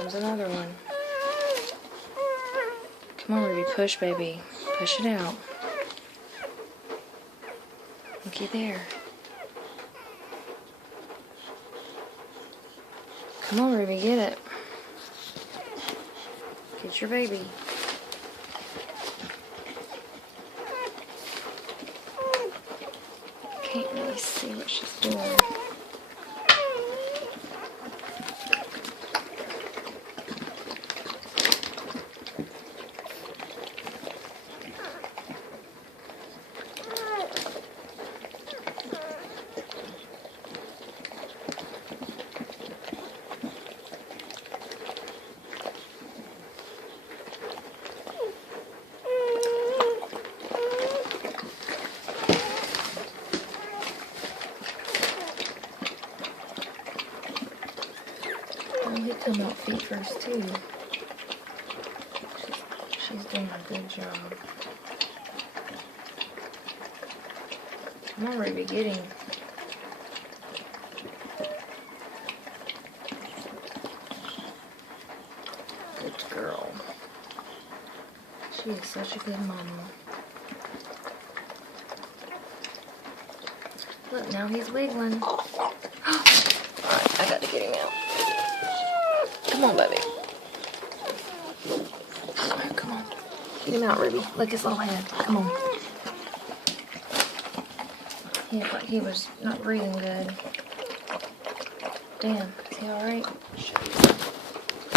comes another one. Come on, Ruby, push, baby. Push it out. Looky there. Come on, Ruby, get it. Get your baby. Can't really see what she's doing. He'll come out feet first too. She's doing a good job. Come on, Ruby, get him. Good girl. She is such a good mama. Look, now he's wiggling. Alright, I got to get him out. Come on, baby. Alright, come on. Get him out, Ruby. Look his little head. Come on. He looked like he was not breathing good. Damn, is he alright?